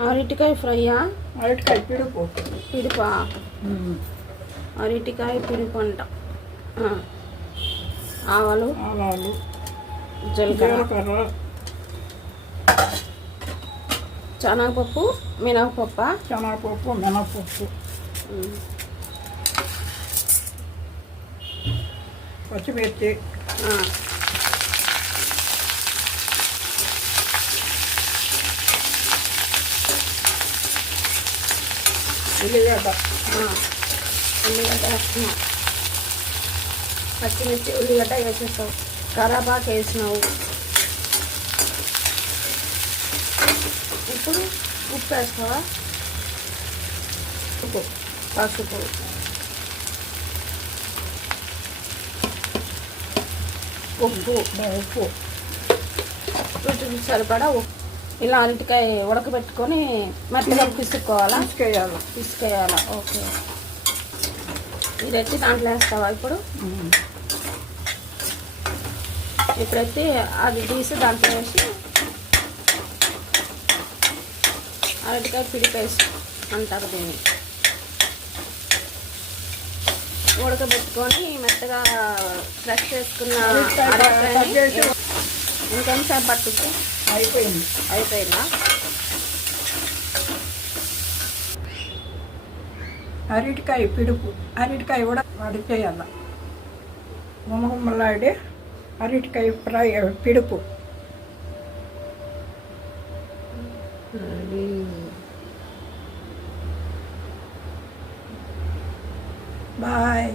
అరటికాయ ఫ్రైయా? అరటికాయ పిడుపు. పిడుపా? అరటికాయ పిడుపు అంట. ఆవాలు, జీలకర్ర, శనగపప్పు, మినపప్పు, పచ్చిమిర్చి, ఉల్లిగడ్డ వేస్తున్నావు. పచ్చిమిర్చి, ఉల్లిగడ్డ వేసేస్తావు. కరివేపాకు వేసినావు. ఇప్పుడు ఉప్పు వేస్తావా? పసుపు, ఉప్పు రుచికి సరిపడా ఉప్పు. ఇలా అరటికాయ ఉడకబెట్టుకొని మెత్తగా పిసుక్కోవాలా? పిసుకేయాలా? ఓకే. ఇది ఎత్తి దాంట్లో వేస్తావా ఇప్పుడు? ఇప్పుడైతే అది తీసి దాంట్లో వేసి అరటికాయ పిడిపేసి అంటారు దీన్ని. ఉడకబెట్టుకొని మెత్తగా ఫ్రెష్ చేసుకున్న ఇంకొంచెం పట్టుకు అయిపోయిందా? అరటికాయ పిడుపు. అరటికాయ కూడా వాడి చేయాల. గుమ్మగుమ్మలాడే అరటికాయ ఫ్రై పిడుపు. బాయ్.